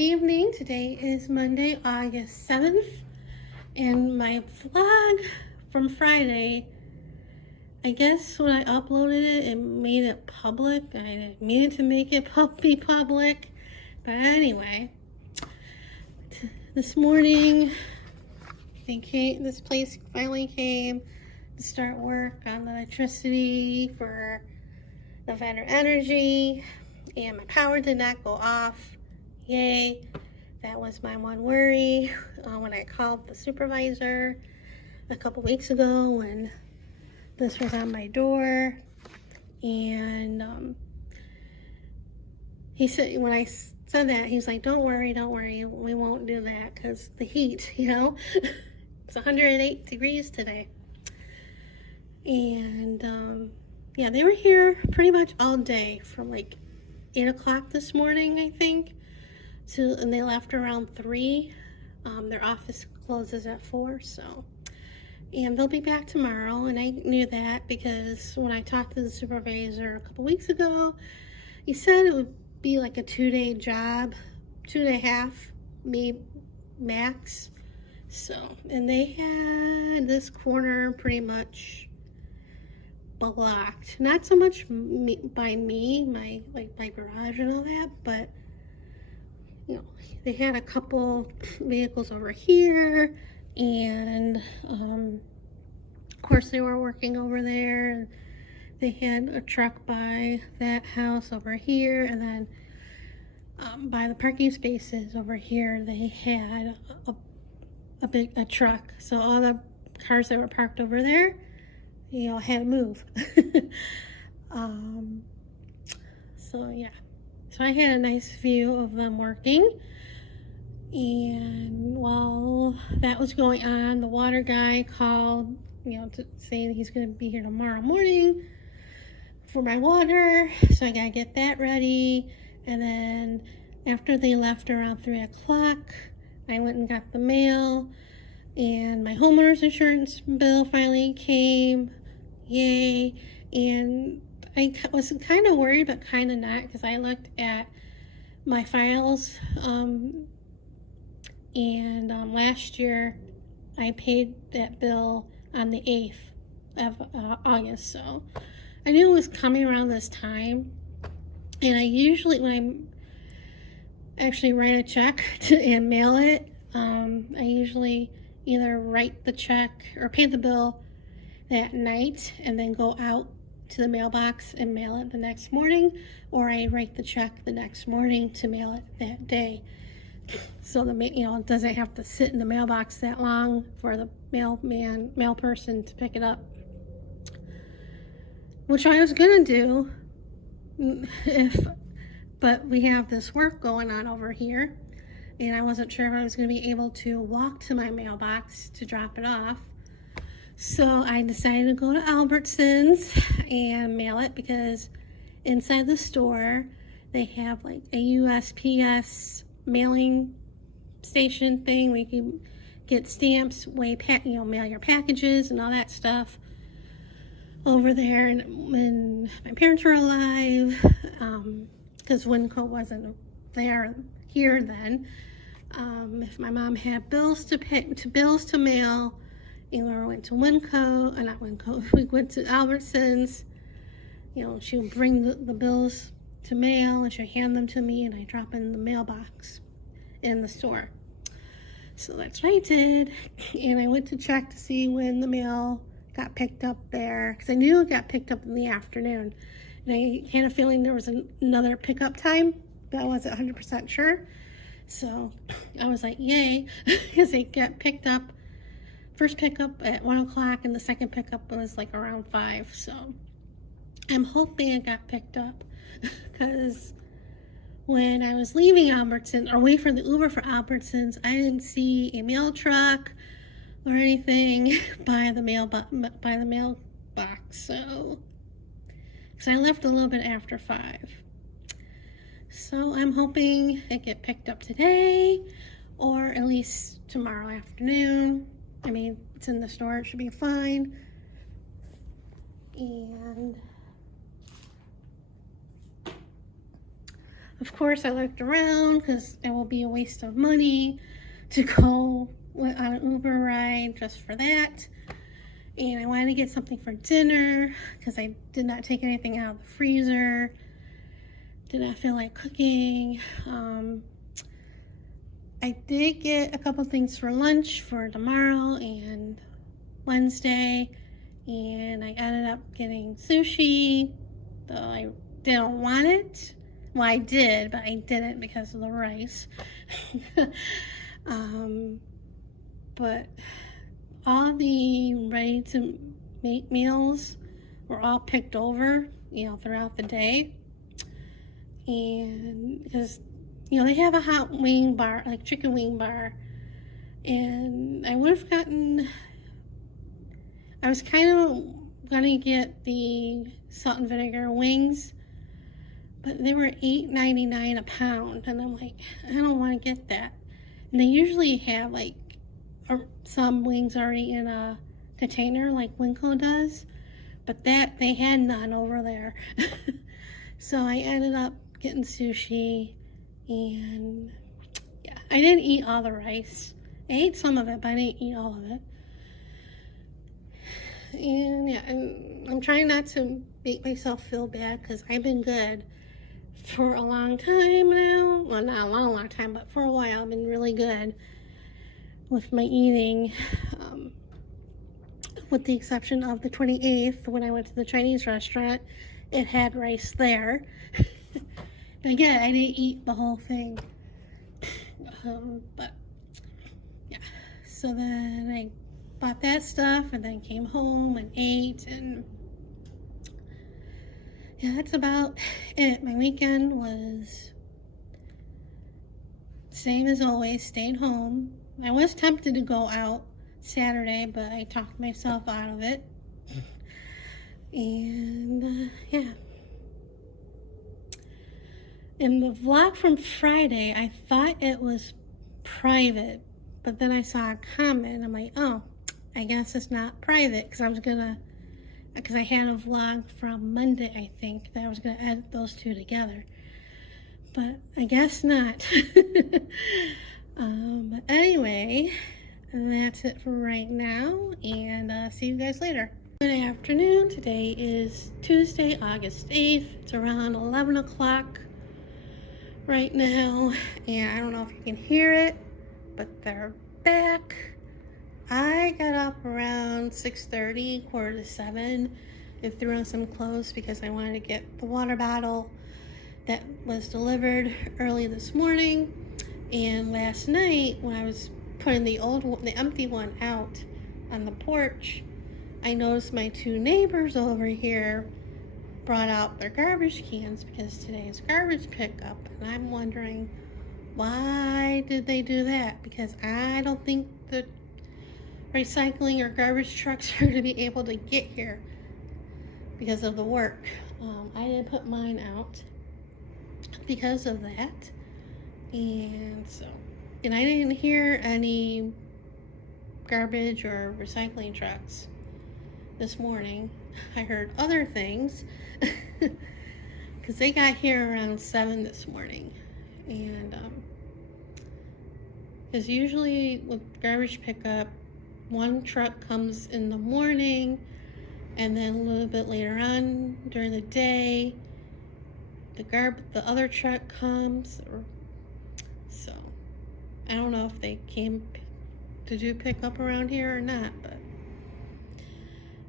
Evening. Today is Monday, August 7th, and my vlog from Friday, I guess when I uploaded it, it made it public. I didn't mean to make it be public, but anyway, this morning this place finally came to start work on the electricity for November Energy, and my power did not go off. Yay, that was my one worry when I called the supervisor a couple weeks ago when this was on my door. And he said, when I said that, he's like, don't worry, we won't do that because the heat, it's 108 degrees today. And yeah, they were here pretty much all day from like 8 o'clock this morning, I think. And they left around 3. Their office closes at 4, and they'll be back tomorrow. And I knew that because when I talked to the supervisor a couple weeks ago, he said it would be like a 2-day job, 2.5 maybe max. And they had this corner pretty much blocked, not so much by me, my garage and all that, but they had a couple vehicles over here, and of course they were working over there, and they had a truck by that house over here, and then by the parking spaces over here they had a truck. So all the cars that were parked over there, had to move. So yeah, so I had a nice view of them working. And while that was going on, the water guy called, to say that he's going to be here tomorrow morning for my water. So I got to get that ready. And then after they left around 3 o'clock, I went and got the mail. And my homeowner's insurance bill finally came. Yay. And I was kind of worried, but kind of not, because I looked at my files. And last year I paid that bill on the 8th of August, so I knew it was coming around this time. And I usually, when I actually write a check and mail it, I usually either write the check or pay the bill that night and then go out to the mailbox and mail it the next morning, or I write the check the next morning to mail it that day. So it doesn't have to sit in the mailbox that long for the mail person to pick it up, which I was gonna do but we have this work going on over here, and I wasn't sure if I was gonna be able to walk to my mailbox to drop it off. So I decided to go to Albertsons and mail it, because inside the store they have like a USPS mailing station thing where you can get stamps, mail your packages and all that stuff over there. And when my parents were alive, because Winco wasn't here then, if my mom had bills to mail, we went to we went to Albertsons, she would bring the bills to mail, and she'd hand them to me, and I drop in the mailbox in the store. So that's what I did, and I went to check to see when the mail got picked up there, because I knew it got picked up in the afternoon, and I had a feeling there was another pickup time, but I wasn't 100% sure. So I was like, yay, because it got picked up, first pickup at 1 o'clock, and the second pickup was like around 5. So I'm hoping it got picked up, because when I was leaving Albertsons, or waiting for the Uber for Albertsons, I didn't see a mail truck or anything by the mailbox. So, because I left a little bit after 5. So I'm hoping it get picked up today, or at least tomorrow afternoon. I mean, it's in the store, it should be fine. And Of course, I looked around because it will be a waste of money to go on an Uber ride just for that. And I wanted to get something for dinner because I did not take anything out of the freezer. Did not feel like cooking. I did get a couple things for lunch for tomorrow and Wednesday, and I ended up getting sushi, though I didn't want it. Well, I did, but I didn't because of the rice. But all the ready-to-make meals were all picked over, throughout the day. And because, they have a hot wing bar, like chicken wing bar. And I would have I was kind of going to get the salt and vinegar wings, but they were $8.99 a pound. And I'm like, I don't want to get that. And they usually have like some wings already in a container like Winco does, but they had none over there. So I ended up getting sushi, and yeah, I didn't eat all the rice. I ate some of it, but I didn't eat all of it. And yeah, I'm trying not to make myself feel bad because I've been good for a long time now. Well, not a long time, but for a while I've been really good with my eating, with the exception of the 28th when I went to the Chinese restaurant. It had rice there. But again, I didn't eat the whole thing. But yeah, so then I bought that stuff and then came home and ate, and yeah, that's about it. My weekend was same as always, stayed home. I was tempted to go out Saturday, but I talked myself out of it. And yeah. In the vlog from Friday, I thought it was private, but then I saw a comment and I'm like, oh, I guess it's not private because I had a vlog from Monday, I think, that I was gonna edit those two together, but I guess not. But anyway, that's it for right now, and see you guys later. Good afternoon. Today is Tuesday, August 8th. It's around 11 o'clock right now, and I don't know if you can hear it, but they're back. I got up around 6:30, 6:45, and threw on some clothes because I wanted to get the water bottle that was delivered early this morning. And last night when I was putting the empty one out on the porch, I noticed my two neighbors over here brought out their garbage cans because today is garbage pickup, and I'm wondering, why did they do that? Because I don't think the recycling or garbage trucks are going to be able to get here because of the work. I didn't put mine out because of that, and I didn't hear any garbage or recycling trucks this morning. I heard other things because they got here around 7 this morning, and because usually with garbage pickup, one truck comes in the morning, and then a little bit later on during the day, the other truck comes. So I don't know if they came to do pickup around here or not, but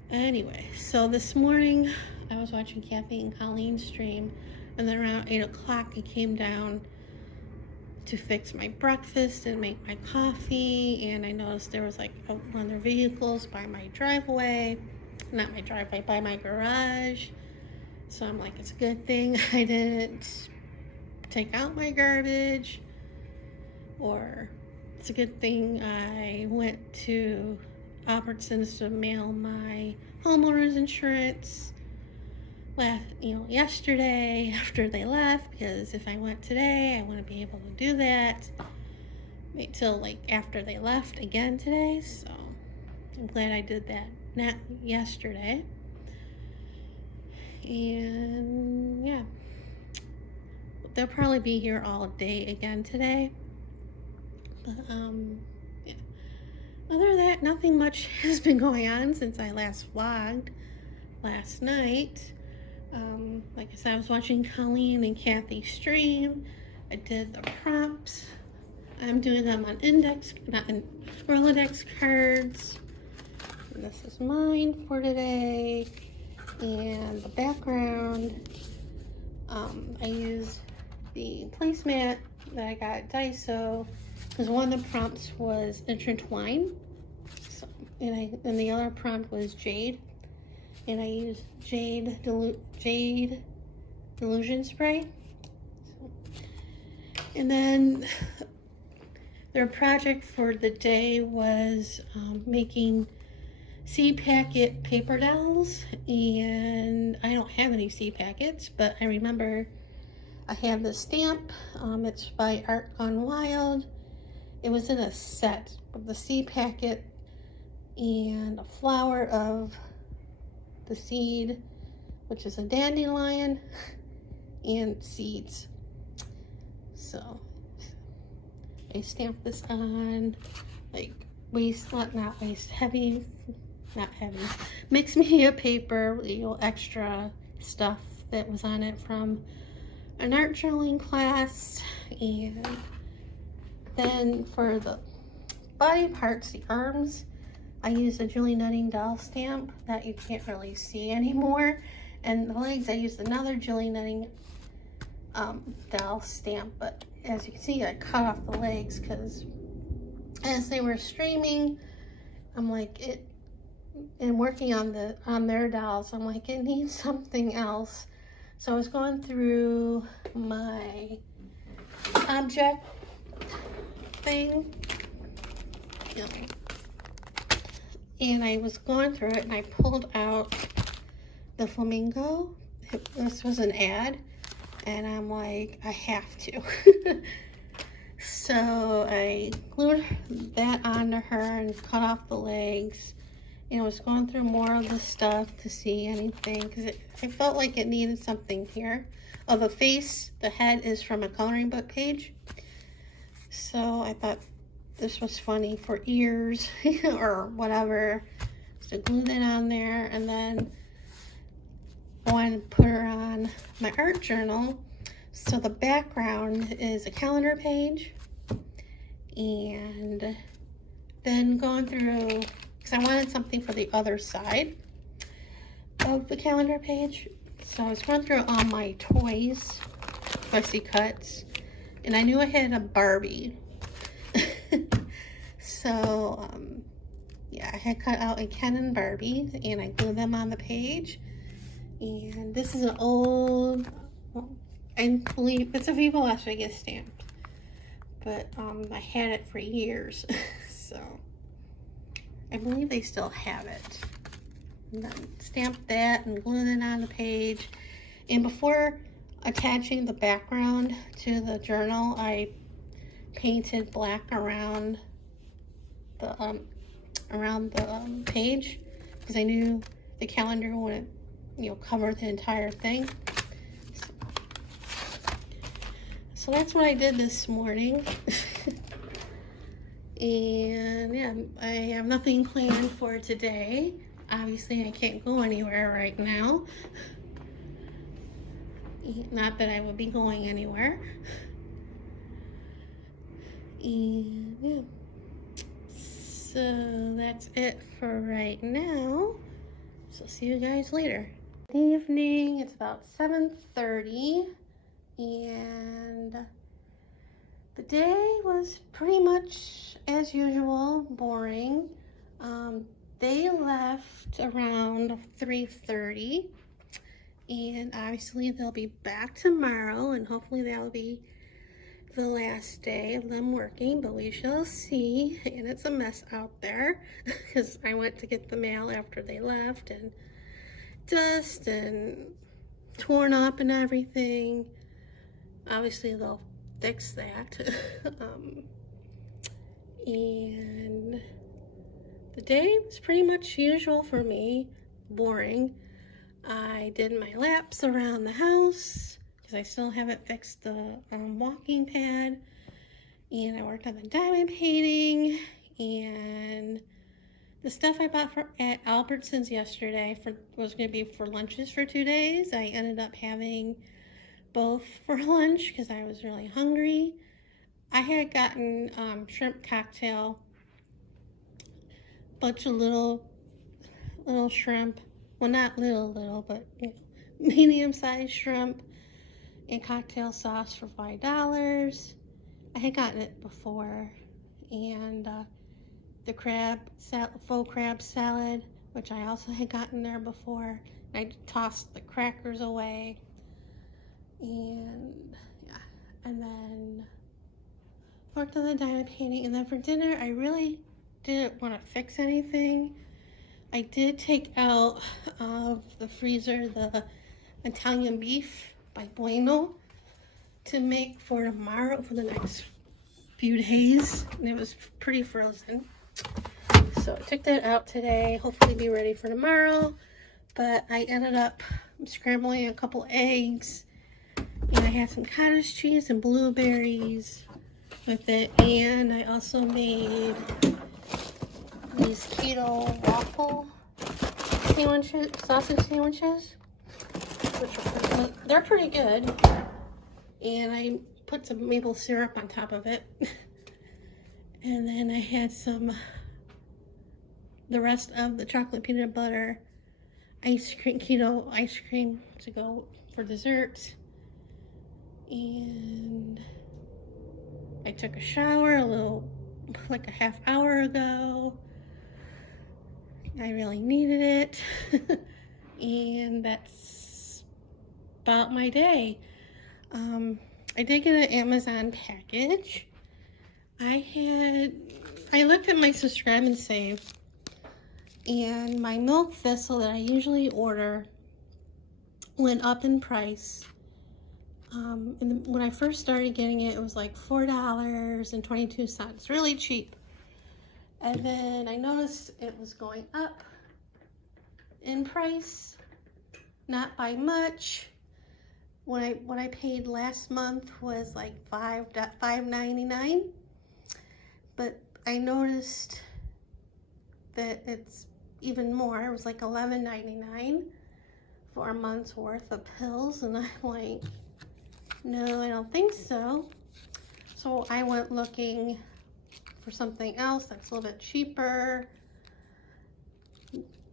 anyway, so this morning I was watching Kathy and Colleen's stream, and then around 8 o'clock I came down to fix my breakfast and make my coffee, and I noticed there was like one of their vehicles by my driveway, not my driveway, by my garage. So I'm like, it's a good thing I didn't take out my garbage, or it's a good thing I went to Albertsons to mail my homeowner's insurance yesterday after they left, because if I went today I wouldn't be able to do that. Wait till like after they left again today, so I'm glad I did that not yesterday. And yeah, they'll probably be here all day again today. But yeah. Other than that, nothing much has been going on since I last vlogged last night. Like I said, I was watching Colleen and Kathy stream. I did the prompts. I'm doing them on Rolodex cards. And this is mine for today. And the background, I used the placemat that I got at Daiso because one of the prompts was intertwine. So, and the other prompt was jade. And I used jade illusion spray. So, and then their project for the day was making seed packet paper dolls, and I don't have any seed packets, but I remember I have the stamp. It's by Art Gone Wild. It was in a set of the seed packet and a flower of the seed, which is a dandelion, and seeds. So I stamped this on like not heavy, mixed media paper, extra stuff that was on it from an art journaling class. And then for the body parts, the arms, I used a Julie Nutting doll stamp that you can't really see anymore. And the legs, I used another Julie Nutting doll stamp, but as you can see, I cut off the legs because as they were streaming, I'm like, and working on their dolls, I'm like, it needs something else. So I was going through my object thing, and I was going through it, and I pulled out the flamingo. This was an ad, and I'm like, I have to. So I glued that onto her and cut off the legs. And I was going through more of the stuff to see anything, because I felt like it needed something here. Oh, the face, the head is from a coloring book page. So I thought this was funny for ears or whatever. So glue that on there, and then I wanted to put her on my art journal. So the background is a calendar page, and then going through, because I wanted something for the other side of the calendar page. So I was going through all my toys, fussy cuts, and I knew I had a Barbie. So yeah, I had cut out a Ken and Barbie, and I glued them on the page. And this is an old, I believe it's a Viva Las Vegas stamp, but I had it for years. So I believe they still have it. And then stamped that and glued it on the page. And before attaching the background to the journal, I painted black around the page, because I knew the calendar wouldn't, cover the entire thing. So that's what I did this morning. And yeah, I have nothing planned for today. Obviously, I can't go anywhere right now. Not that I would be going anywhere. And yeah, so that's it for right now. So see you guys later. Good evening. It's about 7:30, and the day was pretty much as usual, boring. They left around 3:30, and obviously they'll be back tomorrow, and hopefully that'll be the last day of them working, but we shall see. And it's a mess out there because I went to get the mail after they left, and dust and torn up and everything. Obviously they'll fix that. And the day was pretty much usual for me, boring. I did my laps around the house, because I still haven't fixed the walking pad. And I worked on the diamond painting, and the stuff I bought at Albertsons yesterday was going to be for lunches for 2 days. I ended up having both for lunch because I was really hungry. I had gotten shrimp cocktail, bunch of little shrimp. Well, not little, but medium-sized shrimp and cocktail sauce for $5. I had gotten it before, and the faux crab salad, which I also had gotten there before. I tossed the crackers away, and yeah, and then worked on the diamond painting, and then for dinner, I really didn't want to fix anything. I did take out of the freezer the Italian beef by Bueno to make for tomorrow, for the next few days, and it was pretty frozen. So I took that out today, hopefully be ready for tomorrow. But I ended up scrambling a couple eggs, and I had some cottage cheese and blueberries with it, and I also made these keto waffle sandwiches, sausage sandwiches, which they're pretty good. And I put some maple syrup on top of it. And then I had the rest of the chocolate peanut butter keto ice cream to go for dessert. And I took a shower like a half hour ago. I really needed it. And that's about my day. I did get an Amazon package. I looked at my subscribe and save, and my milk thistle that I usually order went up in price. And when I first started getting it, it was like $4.22, really cheap. And then I noticed it was going up in price, not by much. What I paid last month was like $5.99, but I noticed that it's even more. It was like $11.99 for a month's worth of pills, and I'm like, no, I don't think so. So I went looking for something else that's a little bit cheaper.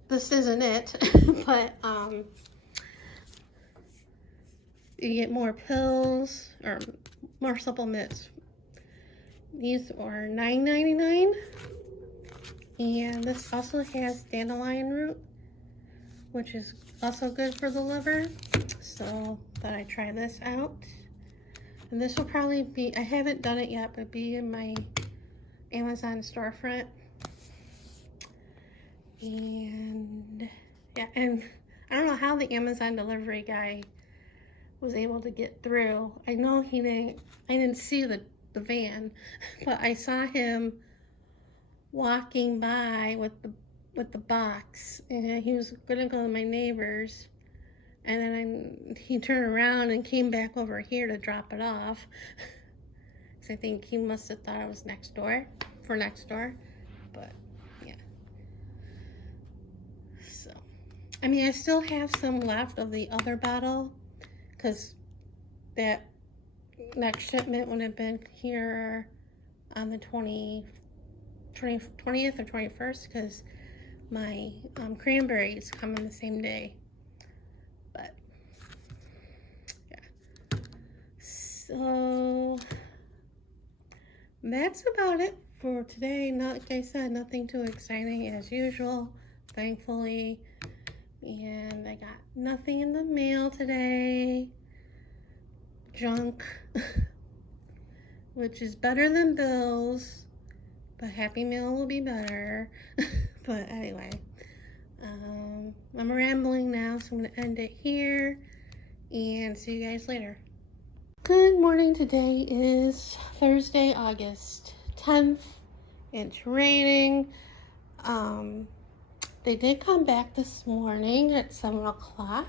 This isn't it, but you get more pills or more supplements. These are $9.99, and this also has dandelion root, which is also good for the liver. So thought I'd try this out. And this will probably be, I haven't done it yet, but be in my Amazon storefront. And yeah, and I don't know how the Amazon delivery guy was able to get through. I know I didn't see the van, but I saw him walking by with the box, and he was gonna go to my neighbor's, and then he turned around and came back over here to drop it off. So I think he must have thought I was next door, but yeah. So, I mean, I still have some left of the other bottle, because that next shipment would have been here on the 20th or 21st, because my cranberries come in the same day. But yeah, so that's about it for today. Like I said, nothing too exciting as usual, thankfully. And I got nothing in the mail today. Junk, which is better than bills, but Happy Mail will be better. But anyway, I'm rambling now, so I'm going to end it here and see you guys later. Good morning. Today is Thursday, August 10th. It's raining. They did come back this morning at 7 o'clock,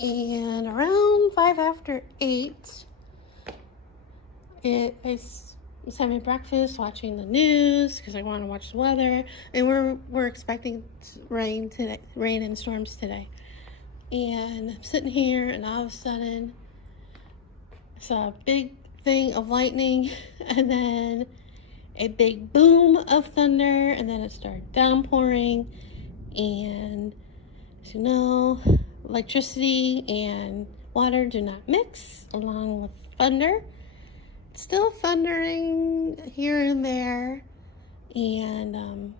And around 5 after 8, I was having breakfast, watching the news because I want to watch the weather, and we're expecting rain today, rain and storms today. And I'm sitting here, and all of a sudden, I saw a big thing of lightning, and then a big boom of thunder, and then it started downpouring. And as you know, electricity and water do not mix, along with thunder. It's still thundering here and there, and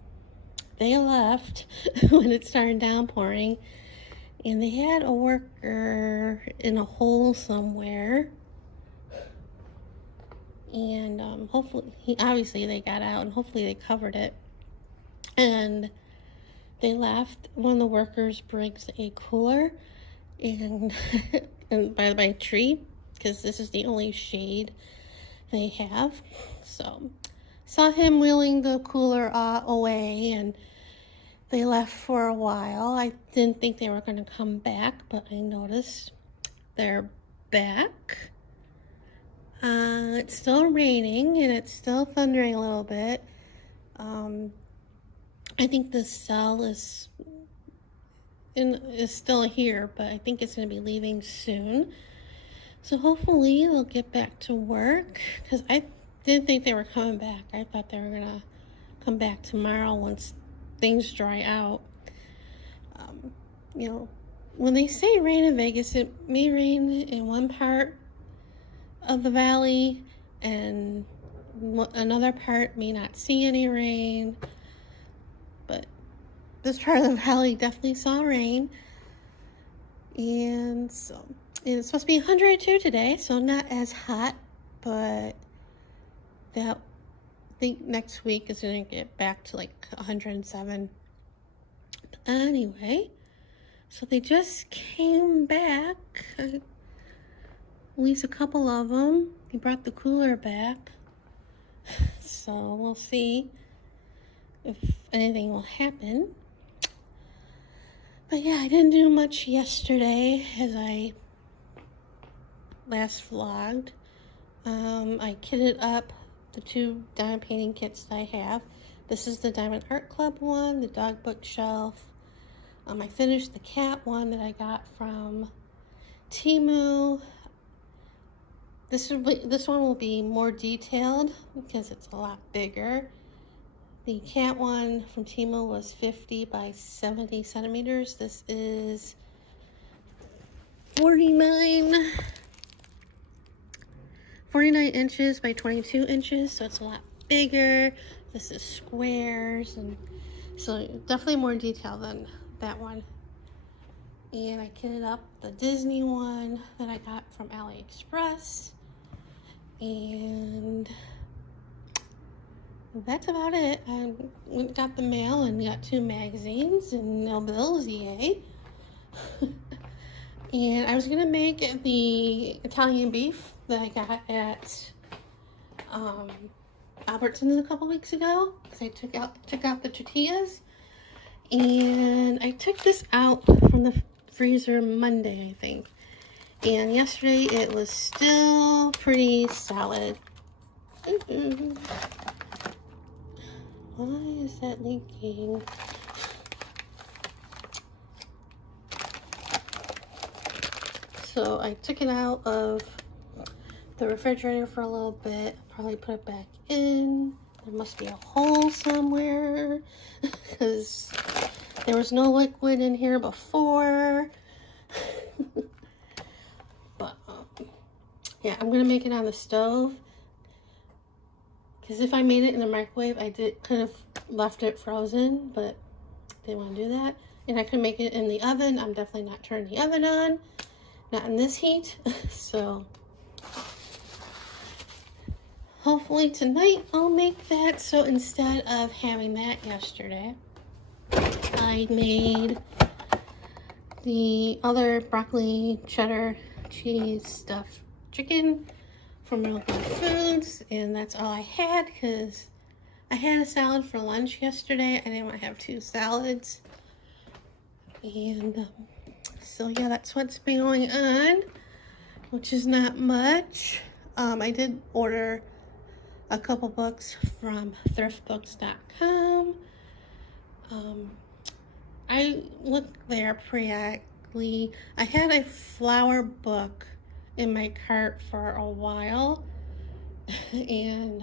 they left when it started downpouring, and they had a worker in a hole somewhere, and hopefully, obviously they got out, and hopefully they covered it, and they left. One of the workers brings a cooler and and by my tree, because this is the only shade they have. So saw him wheeling the cooler away, and they left for a while. I didn't think they were going to come back, but I noticed they're back. It's still raining, and it's still thundering a little bit. I think the cell is still here, but I think it's going to be leaving soon. So hopefully they'll get back to work, because I didn't think they were coming back. I thought they were going to come back tomorrow once things dry out. You know, when they say rain in Vegas, it may rain in one part of the valley, and another part may not see any rain. But this part of the valley definitely saw rain. And so, and it's supposed to be 102 today, so not as hot, but I think next week is going to get back to like 107. But anyway, so they just came back, at least a couple of them. They brought the cooler back, so we'll see if anything will happen. But yeah, I didn't do much yesterday, as I last vlogged. I kitted up the 2 diamond painting kits that I have. This is the Diamond Art Club one, the dog bookshelf. I finished the cat one that I got from Temu. This one will be more detailed because it's a lot bigger. The cat one from Temu was 50 by 70 centimeters. This is 49 inches by 22 inches, so it's a lot bigger. This is squares, and so definitely more detail than that one. And I kitted up the Disney one that I got from AliExpress, and that's about it. I got the mail and got 2 magazines and no bills, yay. And I was gonna make the Italian beef that I got at Albertsons a couple weeks ago, because I took out the tortillas, and I took this out from the freezer Monday, I think, and yesterday it was still pretty solid. Why is that leaking? So I took it out of the refrigerator for a little bit, probably put it back in. There must be a hole somewhere because there was no liquid in here before. But yeah, I'm gonna make it on the stove, because if I made it in the microwave, I could have left it frozen, but didn't want to do that. And I could make it in the oven. I'm definitely not turning the oven on, not in this heat. So hopefully tonight I'll make that. So instead of having that yesterday, I made the other broccoli cheddar cheese stuffed chicken from Real Good Foods, and that's all I had because I had a salad for lunch yesterday. I didn't want to have 2 salads, and So yeah, that's what's been going on, which is not much. I did order a couple books from thriftbooks.com. I looked there periodically. I had a flower book in my cart for a while, and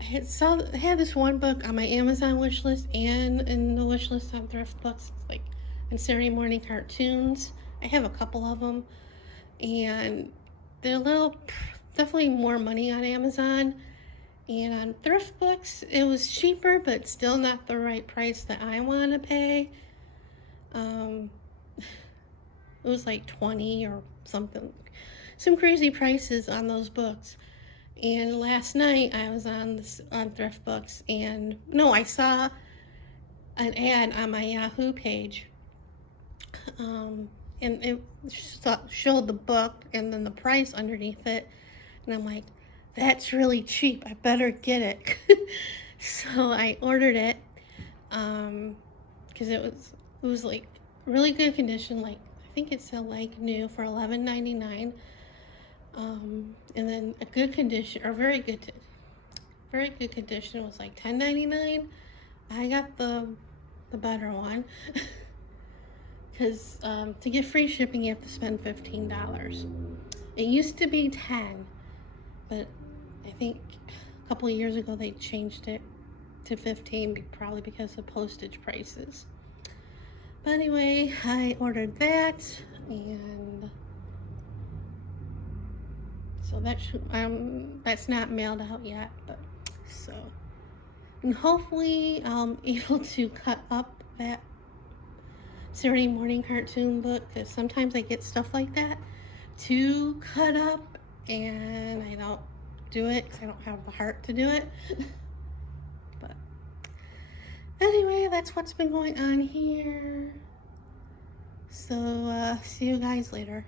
I had this one book on my Amazon wish list and in the wish list on Thrift Books. It's like in Saturday Morning Cartoons. I have a couple of them, and they're definitely more money on Amazon. And on Thrift Books, it was cheaper, but still not the right price that I want to pay. It was like 20 or something, some crazy prices on those books. And last night I was on Thrift Books, and no, I saw an ad on my Yahoo page, and it showed the book and then the price underneath it, and I'm like, that's really cheap, I better get it. So I ordered it, because it was like really good condition, like I think it said like new for $11.99. And then a good condition, or very good condition was like $10.99. I got the better one, because to get free shipping you have to spend $15. It used to be $10, but I think a couple of years ago they changed it to $15, probably because of postage prices. But anyway, I ordered that, and so that's not mailed out yet, but and hopefully I'm able to cut up that Saturday morning cartoon book, because sometimes I get stuff like that to cut up and I don't do it because I don't have the heart to do it. But anyway, that's what's been going on here. So see you guys later.